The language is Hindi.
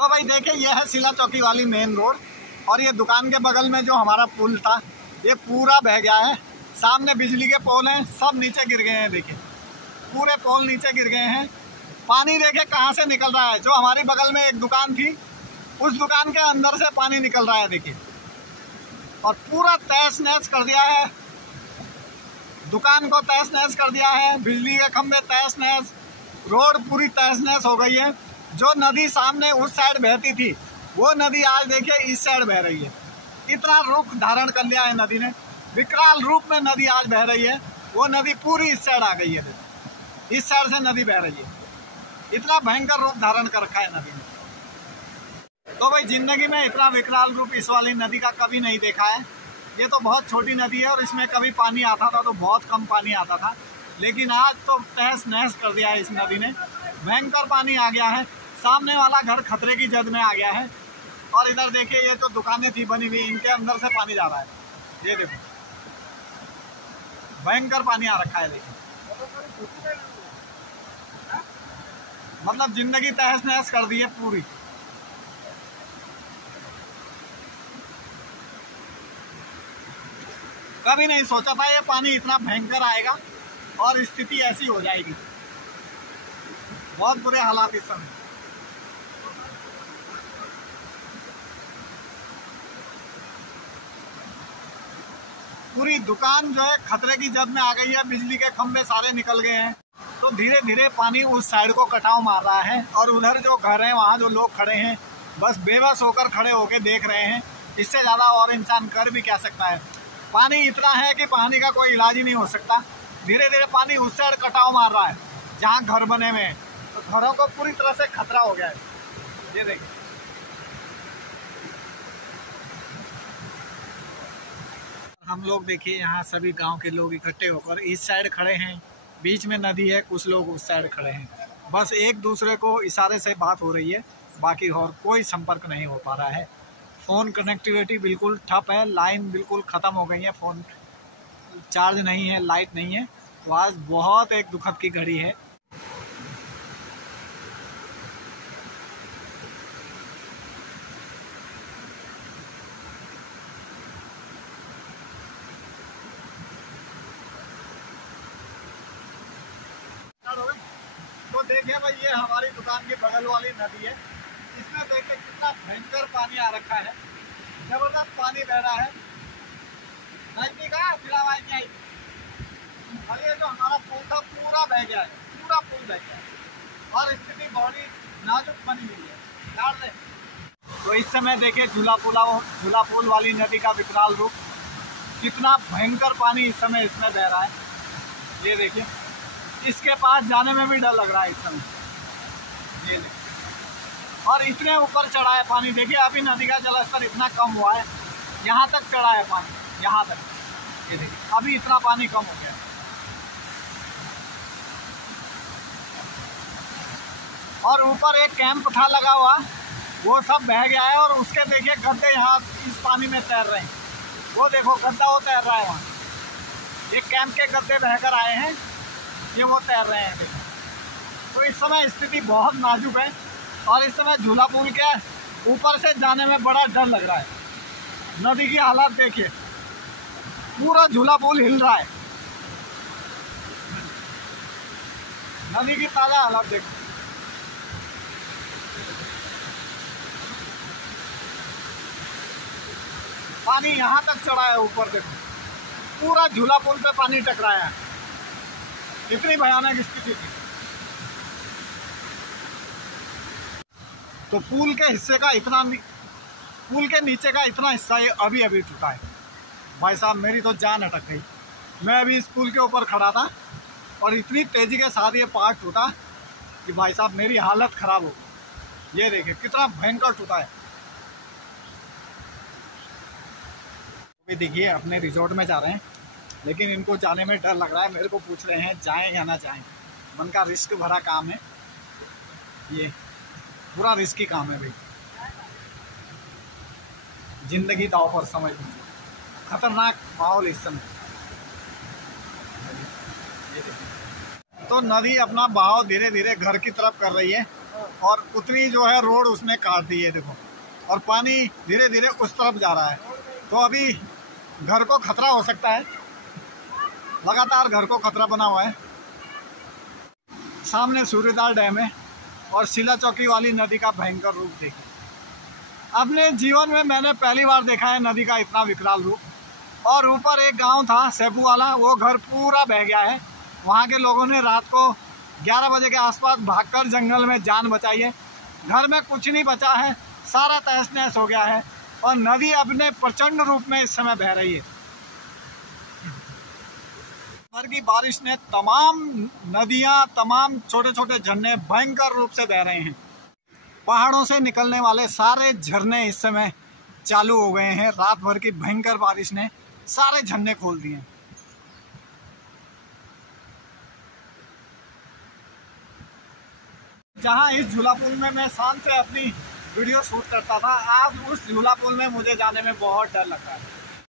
तो भाई देखिए, ये है सिला चौकी वाली मेन रोड और ये दुकान के बगल में जो हमारा पुल था ये पूरा बह गया है। सामने बिजली के पोल हैं, सब नीचे गिर गए हैं। देखिए पूरे पोल नीचे गिर गए हैं। पानी देखिए कहाँ से निकल रहा है। जो हमारी बगल में एक दुकान थी उस दुकान के अंदर से पानी निकल रहा है देखिए, और पूरा तहस नहस कर दिया है। दुकान को तहस नहस कर दिया है, बिजली के खंभे तहस नहस, रोड पूरी तहस नहस हो गई है। जो नदी सामने उस साइड बहती थी वो नदी आज देखिए इस साइड बह रही है। इतना रूप धारण कर लिया है नदी ने, विकराल रूप में नदी आज बह रही है। वो नदी पूरी इस साइड आ गई है, इस साइड से नदी बह रही है। इतना भयंकर रूप धारण कर रखा है नदी ने। तो भाई जिंदगी में इतना विकराल रूप इस वाली नदी का कभी नहीं देखा है। ये तो बहुत छोटी नदी है और इसमें कभी पानी आता था तो बहुत कम पानी आता था, लेकिन आज तो तहस नहस कर दिया है इस नदी ने। भयंकर पानी आ गया है। सामने वाला घर खतरे की जद में आ गया है। और इधर देखिए ये जो दुकानें थी बनी हुई, इनके अंदर से पानी जा रहा है। ये देखो भयंकर पानी आ रखा है। देखिए मतलब जिंदगी तहस नहस कर दी है पूरी। कभी नहीं सोचा था ये पानी इतना भयंकर आएगा और स्थिति ऐसी हो जाएगी। बहुत बुरे हालात इस समय। पूरी दुकान जो है खतरे की जद में आ गई है। बिजली के खंभे सारे निकल गए हैं। तो धीरे धीरे पानी उस साइड को कटाव मार रहा है और उधर जो घर है वहाँ जो लोग खड़े हैं बस बेबस होकर खड़े होकर देख रहे हैं। इससे ज़्यादा और इंसान कर भी क्या सकता है। पानी इतना है कि पानी का कोई इलाज ही नहीं हो सकता। धीरे धीरे पानी उस साइड कटाव मार रहा है जहाँ घर बने हुए हैं। तो घरों को पूरी तरह से खतरा हो गया है। ये देखिए हम लोग देखिए यहाँ सभी गांव के लोग इकट्ठे होकर इस साइड खड़े हैं। बीच में नदी है, कुछ लोग उस साइड खड़े हैं। बस एक दूसरे को इशारे से बात हो रही है, बाकी और कोई संपर्क नहीं हो पा रहा है। फ़ोन कनेक्टिविटी बिल्कुल ठप है, लाइन बिल्कुल ख़त्म हो गई है, फ़ोन चार्ज नहीं है, लाइट नहीं है। तो आज बहुत एक दुखद की घड़ी है। तो देखिए भाई ये हमारी दुकान के बगल वाली नदी है। इसमें देखिए कितना भयंकर पानी आ रखा है, जबरदस्त पानी बह रहा है। नजदीक आया फिर आवाज नहीं आई। और ये जो हमारा पुल था पूरा बह गया है, पूरा पुल बह गया है और स्थिति बहुत ही नाजुक बनी हुई है। डाल दे। तो इस समय देखिए झूला पुल वाली नदी का विकराल रूप। कितना भयंकर पानी इस समय इसमें बह रहा है। ये देखिए इसके पास जाने में भी डर लग रहा है इस समय। ये देखिए और इतने ऊपर चढ़ा है पानी। देखिए अभी नदी का जलस्तर इतना कम हुआ है, यहाँ तक चढ़ा है पानी, यहाँ तक। ये देखिए अभी इतना पानी कम हो गया है। और ऊपर एक कैंप था लगा हुआ, वो सब बह गया है। और उसके देखिए गद्दे यहाँ इस पानी में तैर रहे हैं। वो देखो गद्दा वो तैर रहा है वहाँ। ये कैंप के गद्दे बहकर आए हैं, ये वो तैर रहे हैं। तो इस समय स्थिति बहुत नाजुक है और इस समय झूला पुल के ऊपर से जाने में बड़ा डर लग रहा है। नदी की हालत देखिए, पूरा झूला पुल हिल रहा है। नदी की ताजा हालत देखो। पानी यहाँ तक चढ़ा है ऊपर देखो, पूरा झूला पुल पे पानी टकराया है। इतनी भयानक स्थिति थी। तो पुल के हिस्से का पुल के नीचे का इतना हिस्सा ये अभी अभी टूटा है। भाई साहब मेरी तो जान अटक गई। मैं अभी इस पुल के ऊपर खड़ा था और इतनी तेज़ी के साथ ये पार्ट टूटा कि भाई साहब मेरी हालत ख़राब हो गई। ये देखिए कितना भयंकर टूटा है। अभी देखिए अपने रिजॉर्ट में जा रहे हैं, लेकिन इनको जाने में डर लग रहा है। मेरे को पूछ रहे हैं जाएं या ना जाएं। मन का रिस्क भरा काम है, ये पूरा रिस्की काम है भाई। जिंदगी दांव पर समझ लीजिए। खतरनाक माहौल इस समय। तो नदी अपना बहाव धीरे धीरे घर की तरफ कर रही है और उतनी जो है रोड उसने काट दी है देखो, और पानी धीरे धीरे उस तरफ जा रहा है। तो अभी घर को खतरा हो सकता है, लगातार घर को खतरा बना हुआ है। सामने सूर्यदार डैम है और सिला चौकी वाली नदी का भयंकर रूप देखिए। अपने जीवन में मैंने पहली बार देखा है नदी का इतना विकराल रूप। और ऊपर एक गांव था सेबू वाला, वो घर पूरा बह गया है। वहाँ के लोगों ने रात को 11 बजे के आसपास भागकर जंगल में जान बचाई है। घर में कुछ नहीं बचा है, सारा तहस नहस हो गया है और नदी अपने प्रचंड रूप में इस समय बह रही है। भर की बारिश ने तमाम नदियां, तमाम छोटे छोटे झरने भयंकर रूप से बह रहे हैं। पहाड़ों से निकलने वाले सारे झरने इस समय चालू हो गए हैं। रात भर की भयंकर बारिश ने सारे झरने खोल दिए। जहां इस झूला पुल में मैं शाम से अपनी वीडियो शूट करता था, आज उस झूला पुल में मुझे जाने में बहुत डर लगता है।